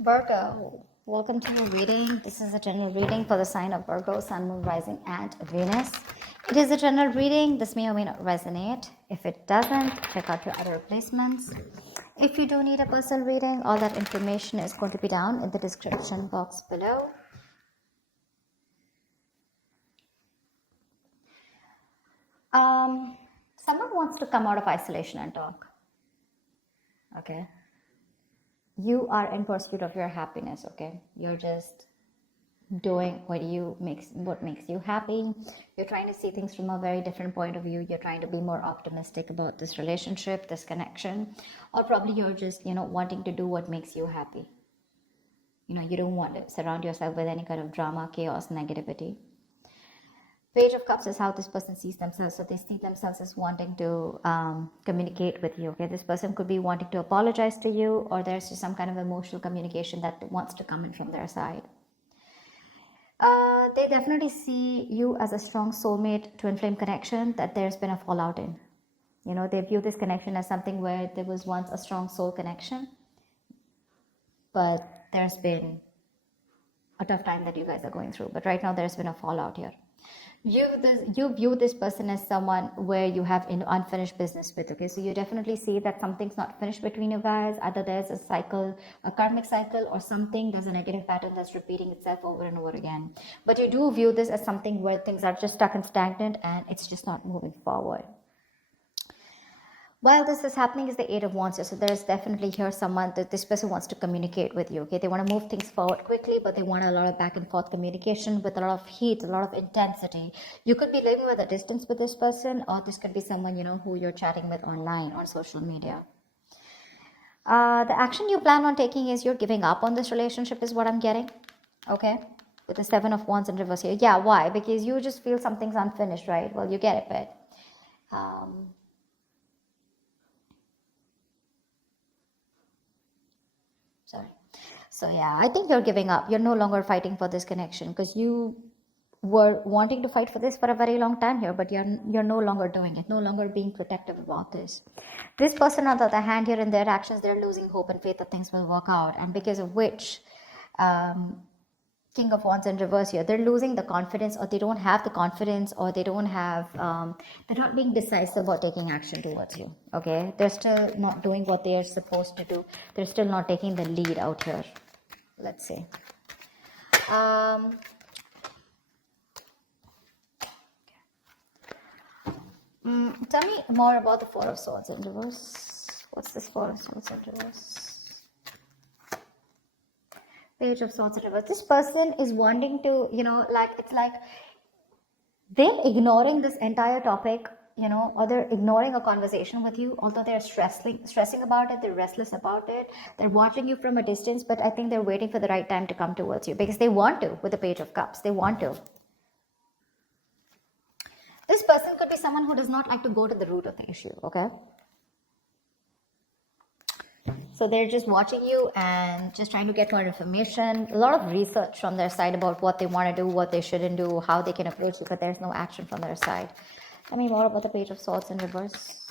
Virgo, welcome to your reading. This is a general reading for the sign of Virgo, Sun, Moon, Rising, and Venus. It is a general reading. This may or may not resonate. If it doesn't, check out your other placements. If you do need a personal reading, all that information is going to be down in the description box below. Someone wants to come out of isolation and talk. Okay. You are in pursuit of your happiness, okay? You're just doing what makes you happy. You're trying to see things from a very different point of view. You're trying to be more optimistic about this relationship, this connection, or probably you're just, wanting to do what makes you happy. You don't want to surround yourself with any kind of drama, chaos, negativity. Page of Cups is how this person sees themselves. So they see themselves as wanting to communicate with you. Okay, this person could be wanting to apologize to you, or there's just some kind of emotional communication that wants to come in from their side. They definitely see you as a strong soulmate, twin flame connection that there's been a fallout in. They view this connection as something where there was once a strong soul connection, but there's been a tough time that you guys are going through. But right now there's been a fallout here. You view this person as someone where you have unfinished business with. Okay, so you definitely see that something's not finished between you guys. Either there's a cycle, a karmic cycle, or something, there's a negative pattern that's repeating itself over and over again. But you do view this as something where things are just stuck and stagnant and it's just not moving forward. While this is happening is the Eight of Wands here. So there's definitely here someone that this person wants to communicate with you. Okay, they want to move things forward quickly, but they want a lot of back and forth communication with a lot of heat, a lot of intensity. You could be living with a distance with this person, or this could be someone, who you're chatting with online on social media. The action you plan on taking is you're giving up on this relationship is what I'm getting. Okay, with the Seven of Wands in reverse here. Yeah, why? Because you just feel something's unfinished, right? Well, you get it, but sorry. So yeah, I think you're giving up. You're no longer fighting for this connection because you were wanting to fight for this for a very long time here, but you're no longer doing it, no longer being protective about this. This person, on the other hand, here in their actions, they're losing hope and faith that things will work out, and because of which, King of Wands in reverse here, they're losing the confidence, or they don't have the confidence, or they don't have, they're not being decisive about taking action towards you. Okay, they're still not doing what they are supposed to do. They're still not taking the lead out here. Let's see. Tell me more about the Four of Swords in reverse. What's this Four of Swords in reverse? Page of Swords in reverse. This person is wanting to, it's like they're ignoring this entire topic, or they're ignoring a conversation with you, although they're stressing about it, they're restless about it, they're watching you from a distance, but I think they're waiting for the right time to come towards you because they want to with the Page of Cups. They want to. This person could be someone who does not like to go to the root of the issue, okay? So they're just watching you and just trying to get more information. A lot of research from their side about what they want to do, what they shouldn't do, how they can approach you, but there's no action from their side. Tell me more about the Page of Swords in reverse.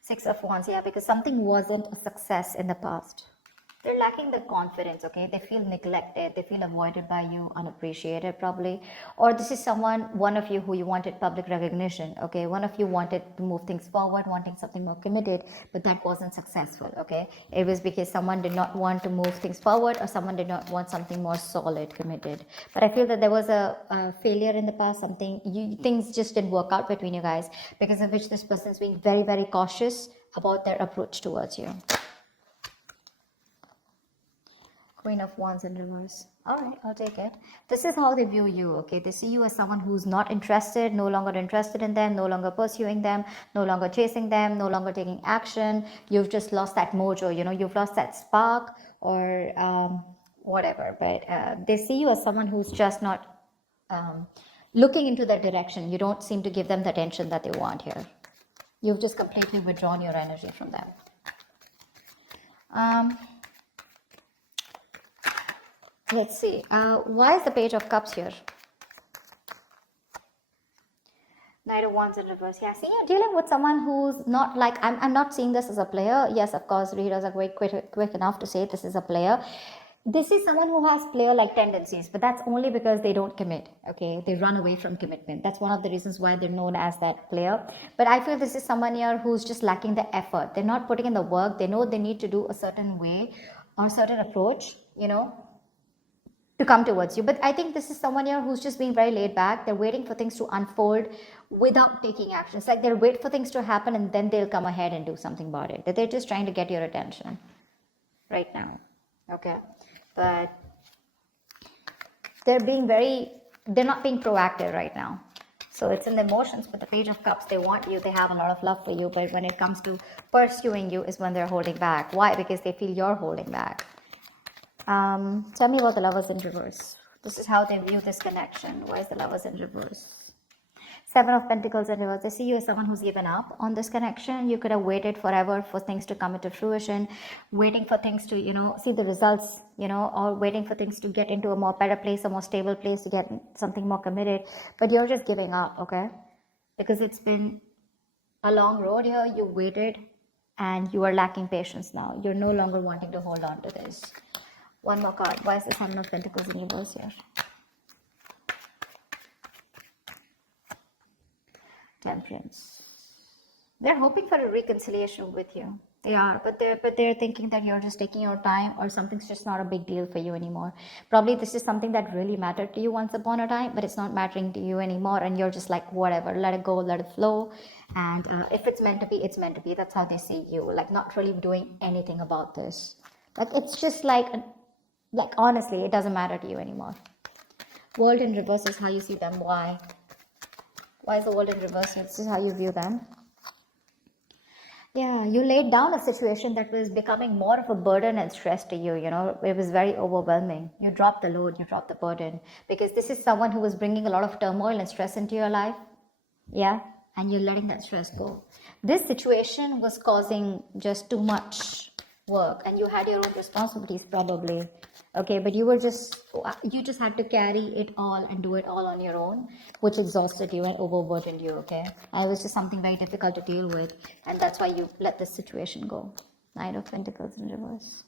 Six of Wands, yeah, because something wasn't a success in the past. They're lacking the confidence, okay? They feel neglected, they feel avoided by you, unappreciated probably. Or this is one of you who you wanted public recognition, okay? One of you wanted to move things forward, wanting something more committed, but that wasn't successful, okay? It was because someone did not want to move things forward, or someone did not want something more solid, committed. But I feel that there was a failure in the past, things just didn't work out between you guys, because of which this person is being very, very cautious about their approach towards you. Queen of Wands in reverse. All right, I'll take it. This is how they view you, okay? They see you as someone who's not interested, no longer interested in them, no longer pursuing them, no longer chasing them, no longer taking action. You've just lost that mojo, you've lost that spark or whatever. But they see you as someone who's just not looking into that direction. You don't seem to give them the attention that they want here. You've just completely withdrawn your energy from them. Let's see. Why is the Page of Cups here? Knight of Wands in reverse. Yeah, see, you're dealing with someone who's not like, I'm not seeing this as a player. Yes, of course, readers are quick enough to say this is a player. This is someone who has player-like tendencies, but that's only because they don't commit, okay? They run away from commitment. That's one of the reasons why they're known as that player. But I feel this is someone here who's just lacking the effort. They're not putting in the work. They know they need to do a certain way or a certain approach, you know, to come towards you. But I think this is someone here who's just being very laid back. They're waiting for things to unfold without taking action. It's like they'll wait for things to happen and then they'll come ahead and do something about it. That they're just trying to get your attention right now. Okay. But they're not being proactive right now. So it's in the emotions. With the Page of Cups, they want you, they have a lot of love for you, but when it comes to pursuing you is when they're holding back. Why? Because they feel you're holding back. Tell me about the Lovers in reverse. This is how they view this connection. Why is the Lovers in reverse? Seven of Pentacles in reverse. They see you as someone who's given up on this connection. You could have waited forever for things to come into fruition, waiting for things to, you know, see the results, you know, or waiting for things to get into a more better place, a more stable place, to get something more committed. But you're just giving up, okay? Because it's been a long road here. You waited and you are lacking patience now. You're no longer wanting to hold on to this. One more card. Why is the Seven of Pentacles in reverse here? Temperance. They're hoping for a reconciliation with you. They are, but they're thinking that you're just taking your time, or something's just not a big deal for you anymore. Probably this is something that really mattered to you once upon a time, but it's not mattering to you anymore, and you're just like, whatever, let it go, let it flow. And if it's meant to be, it's meant to be. That's how they see you, like not really doing anything about this. Like it's just like honestly, it doesn't matter to you anymore. World in reverse is how you see them. Why? Why is the World in reverse? This is how you view them. Yeah, you laid down a situation that was becoming more of a burden and stress to you, you know. It was very overwhelming. You dropped the load, you dropped the burden. Because this is someone who was bringing a lot of turmoil and stress into your life. Yeah, and you're letting that stress go. This situation was causing just too much work, and you had your own responsibilities probably. Okay, but you just had to carry it all and do it all on your own, which exhausted you and overburdened you, okay? And it was just something very difficult to deal with, and that's why you let this situation go. Nine of Pentacles in reverse.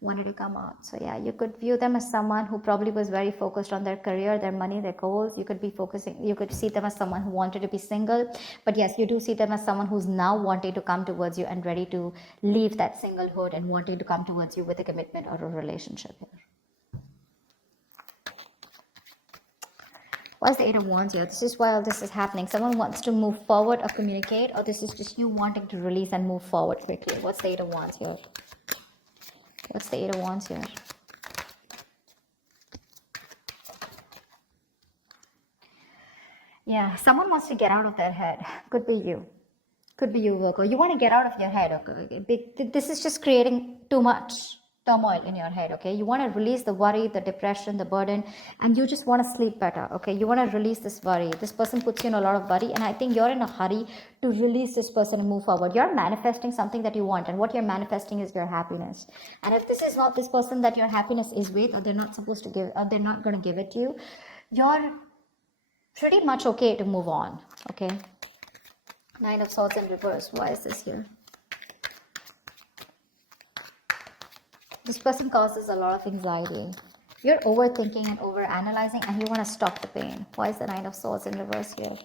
Wanted to come out. So yeah, you could view them as someone who probably was very focused on their career, their money, their goals. You could see them as someone who wanted to be single. But yes, you do see them as someone who's now wanting to come towards you and ready to leave that singlehood and wanting to come towards you with a commitment or a relationship here. Why is the Eight of Wands here? This is why all this is happening. Someone wants to move forward or communicate, or this is just you wanting to release and move forward quickly. What's the Eight of Wands here? What's the Eight of Wands here? Yeah, someone wants to get out of their head. Could be you. Could be you, Virgo. You want to get out of your head, okay? This is just creating too much turmoil in your head, okay? You want to release the worry, the depression, the burden, and you just want to sleep better, okay? You want to release this worry. This person puts you in a lot of worry, and I think you're in a hurry to release this person and move forward. You're manifesting something that you want, and what you're manifesting is your happiness. And if this is not this person that your happiness is with, or they're not supposed to give, or they're not going to give it to you, you're pretty much okay to move on, okay? Nine of Swords in reverse. Why is this here? This person causes a lot of anxiety. You're overthinking and overanalyzing, and you want to stop the pain. Why is the Nine of Swords in reverse here?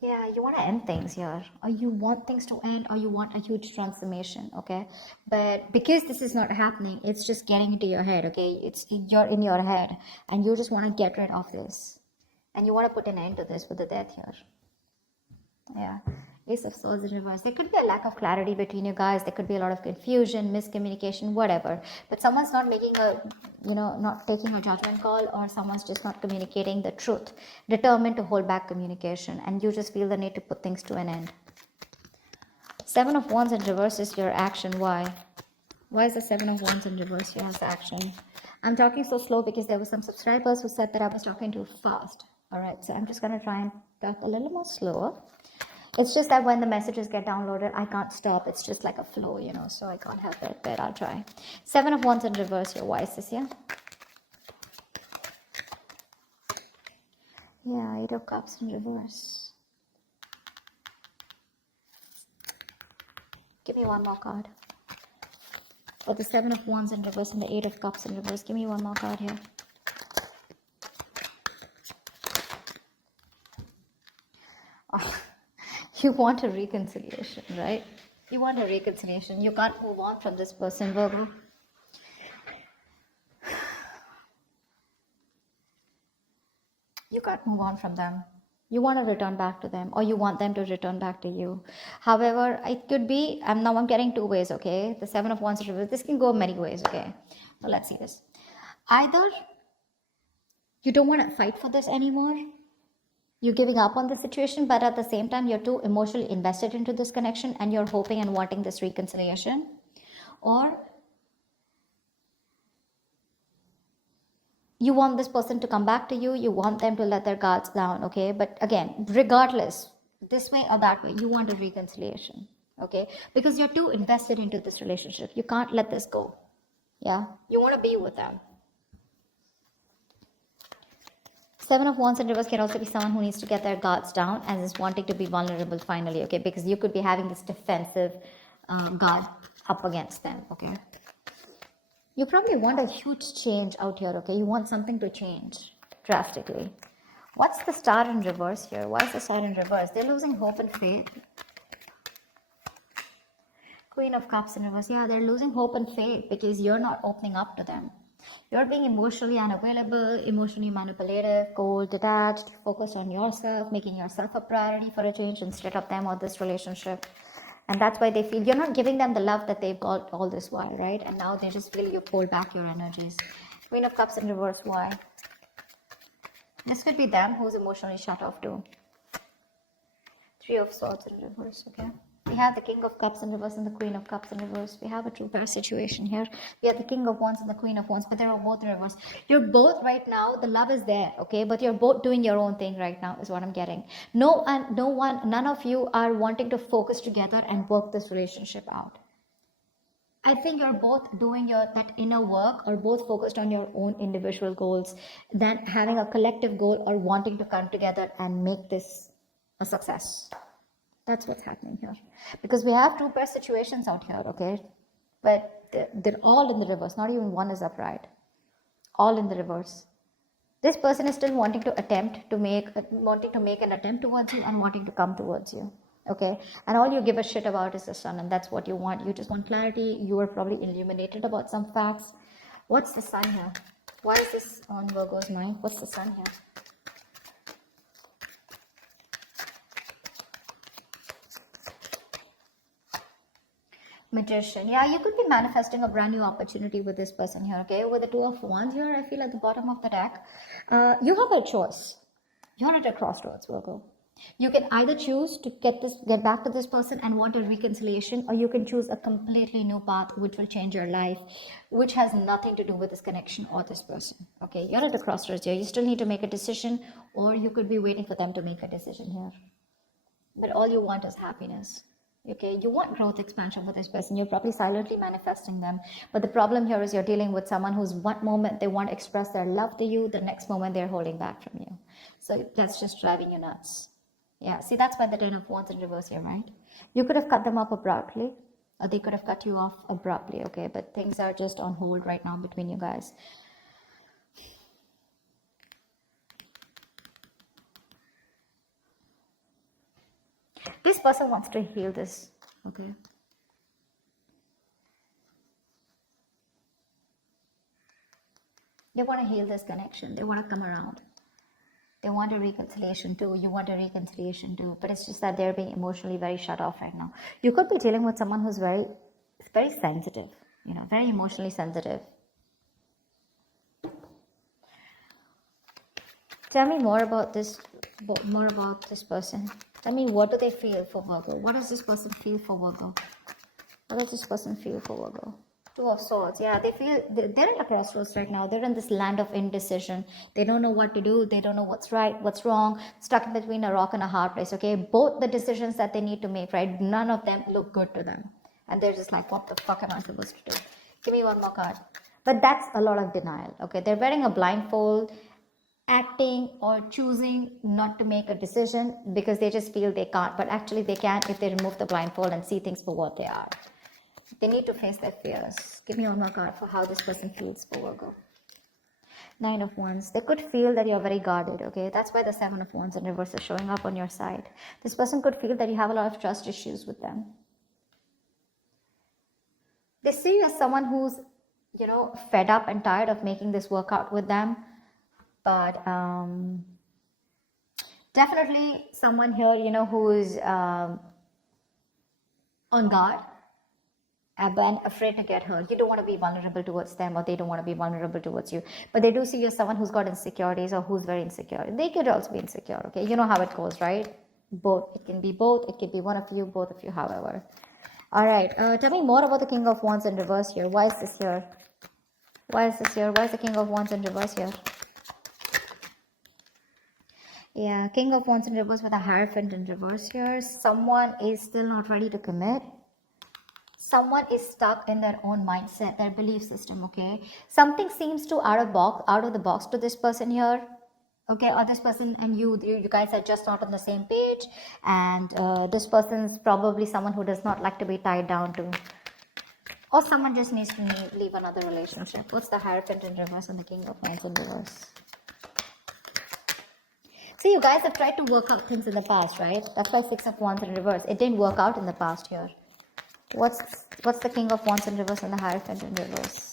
Yeah, you want to end things here, or you want things to end, or you want a huge transformation, okay? But because this is not happening, it's just getting into your head, okay? You're in your head, and you just want to get rid of this, and you want to put an end to this with the Death here. Yeah, Ace of Swords in reverse. There could be a lack of clarity between you guys. There could be a lot of confusion, miscommunication, whatever. But someone's not making not taking a judgment call, or someone's just not communicating the truth, determined to hold back communication, and you just feel the need to put things to an end. Seven of Wands in reverse is your action. Why? Why is the Seven of Wands in reverse here as the action? I'm talking so slow because there were some subscribers who said that I was talking too fast. All right, so I'm just going to try and talk a little more slower. It's just that when the messages get downloaded, I can't stop. It's just like a flow, so I can't help it, but I'll try. Seven of Wands in reverse here. Why is this here? Yeah, Eight of Cups in reverse. Give me one more card. For the Seven of Wands in reverse and the Eight of Cups in reverse. Give me one more card here. Oh, you want a reconciliation, right? You want a reconciliation. You can't move on from this person, Virgo. You can't move on from them. You want to return back to them, or you want them to return back to you. However, it could be, I'm getting two ways, okay? The Seven of Wands in reverse. This can go many ways, okay? So let's see this. Either you don't want to fight for this anymore, you're giving up on the situation, but at the same time, you're too emotionally invested into this connection and you're hoping and wanting this reconciliation. Or you want this person to come back to you, you want them to let their guards down, okay? But again, regardless, this way or that way, you want a reconciliation, okay? Because you're too invested into this relationship. You can't let this go, yeah? You want to be with them. Seven of Wands in reverse can also be someone who needs to get their guards down and is wanting to be vulnerable finally, okay? Because you could be having this defensive guard up against them, okay? You probably want a huge change out here, okay? You want something to change drastically. What's the Star in reverse here? Why is the Star in reverse? They're losing hope and faith. Queen of Cups in reverse. Yeah, they're losing hope and faith because you're not opening up to them. You're being emotionally unavailable, emotionally manipulative, cold, detached, focused on yourself, making yourself a priority for a change instead of them or this relationship. And that's why they feel you're not giving them the love that they've got all this while, right? And now they just feel you pull back your energies. Queen of Cups in reverse, why? This could be them who's emotionally shut off too. Three of Swords in reverse, okay? We have the King of Cups in reverse and the Queen of Cups in reverse. We have a true pair situation here. We have the King of Wands and the Queen of Wands, but they are both in reverse. You're both right now, the love is there, okay? But you're both doing your own thing right now is what I'm getting. None of you are wanting to focus together and work this relationship out. I think you're both doing that inner work or both focused on your own individual goals than having a collective goal or wanting to come together and make this a success. That's what's happening here. Because we have two pair situations out here, okay? But they're all in the reverse. Not even one is upright. All in the reverse. This person is still wanting to make an attempt towards you and wanting to come towards you. Okay? And all you give a shit about is the Sun, and that's what you want. You just want clarity. You are probably illuminated about some facts. What's the Sun here? Why is this on Virgo's mind? What's the Sun here? Magician. Yeah, you could be manifesting a brand new opportunity with this person here, okay? With the Two of Wands here, I feel at the bottom of the deck. You have a choice. You're at a crossroads, Virgo. You can either choose to get back to this person and want a reconciliation, or you can choose a completely new path which will change your life, which has nothing to do with this connection or this person, okay? You're at the crossroads here. You still need to make a decision, or you could be waiting for them to make a decision here. But all you want is happiness. Okay, you want growth, expansion for this person. You're probably silently manifesting them. But the problem here is you're dealing with someone who's one moment they want to express their love to you, the next moment they're holding back from you. So that's just driving you nuts. Yeah, see, that's why the Ten of Wands in reverse here, right? You could have cut them up abruptly, or they could have cut you off abruptly, okay? But things are just on hold right now between you guys. This person wants to heal this, okay? They want to heal this connection. They want to come around. They want a reconciliation too. You want a reconciliation too. But it's just that they're being emotionally very shut off right now. You could be dealing with someone who's very sensitive, very emotionally sensitive. Tell me more about this person. Tell me, what do they feel for Virgo? What does this person feel for Virgo? What does this person feel for Virgo? Two of Swords. Yeah, they're at a crossroads right now. They're in this land of indecision. They don't know what to do. They don't know what's right, what's wrong. Stuck in between a rock and a hard place, okay? Both the decisions that they need to make, right? None of them look good to them. And they're just like, what the fuck am I supposed to do? Give me one more card. But that's a lot of denial, okay? They're wearing a blindfold. acting or choosing not to make a decision because they just feel they can't, but actually they can if they remove the blindfold and see things for what they are. They need to face their fears. Give me one more card for how this person feels for Virgo. Nine of Wands. They could feel that you're very guarded, okay? That's why the Seven of Wands in reverse is showing up on your side. This person could feel that you have a lot of trust issues with them. They see you as someone who's, fed up and tired of making this work out with them. But definitely someone here, who's on guard and afraid to get hurt. You don't want to be vulnerable towards them, or they don't want to be vulnerable towards you. But they do see you as someone who's got insecurities or who's very insecure. They could also be insecure, okay? You know how it goes, right? Both. It can be both. It can be one of you, both of you, however. All right. Tell me more about the King of Wands in reverse here. Why is this here? Why is this here? Why is the King of Wands in reverse here? Yeah, King of Wands in reverse with a Hierophant in reverse here. Someone is still not ready to commit. Someone is stuck in their own mindset, their belief system, okay? Something seems to out of the box to this person here, okay? Or this person and you guys are just not on the same page. And this person's probably someone who does not like to be tied down to. Or someone just needs to leave another relationship. What's the Hierophant in reverse and the King of Wands in reverse? See, you guys have tried to work out things in the past, right? That's why Six of Wands in reverse. It didn't work out in the past here. What's the King of Wands in reverse and the Hierophant in reverse?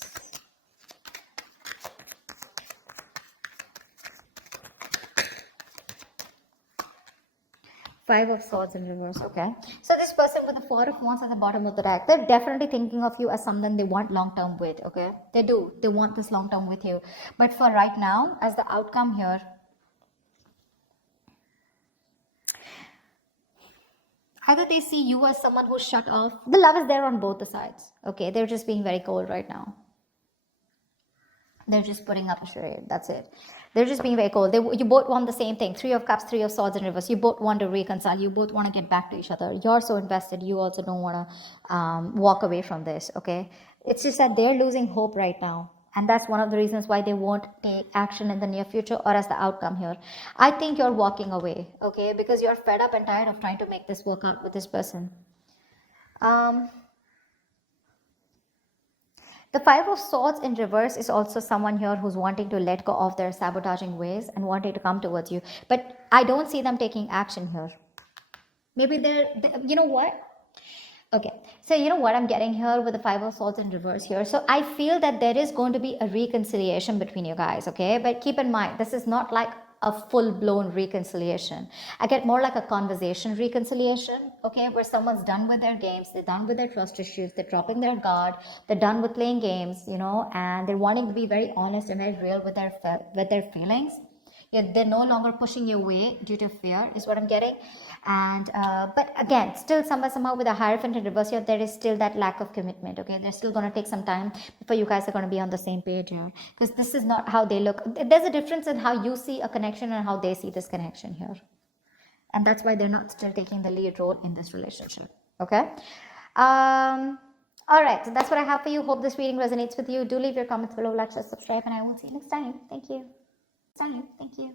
Five of Swords in reverse, okay. So this person with the Four of Wands at the bottom of the deck, they're definitely thinking of you as someone they want long-term with, okay. They do. They want this long-term with you. But for right now, as the outcome here, either they see you as someone who's shut off. The love is there on both the sides, okay. They're just being very cold right now. They're just putting up a charade. That's it. They're just being very cold. You both want the same thing. Three of Cups, Three of Swords in reverse. You both want to reconcile. You both want to get back to each other. You're so invested. You also don't want to walk away from this, okay? It's just that they're losing hope right now. And that's one of the reasons why they won't take action in the near future or as the outcome here. I think you're walking away, okay? Because you're fed up and tired of trying to make this work out with this person. The Five of Swords in reverse is also someone here who's wanting to let go of their sabotaging ways and wanting to come towards you. But I don't see them taking action here. Maybe you know what? Okay, so you know what I'm getting here with the Five of Swords in reverse here. So I feel that there is going to be a reconciliation between you guys, okay? But keep in mind, this is not like a full-blown reconciliation. I get more like a conversation reconciliation, okay, where someone's done with their games, they're done with their trust issues, they're dropping their guard, they're done with playing games, and they're wanting to be very honest and very real with their feelings. Yeah, they're no longer pushing you away due to fear, is what I'm getting. And but again, still somehow with a Hierophant in reverse here, there is still that lack of commitment, okay? They're still going to take some time before you guys are going to be on the same page here, because this is not how they look. There's a difference in how you see a connection and how they see this connection here, and that's why they're not still taking the lead role in this relationship, okay? All right, so that's what I have for you. Hope this reading resonates with you. Do leave your comments below, like, share, subscribe, and I will see you next time. Thank you. Thank you.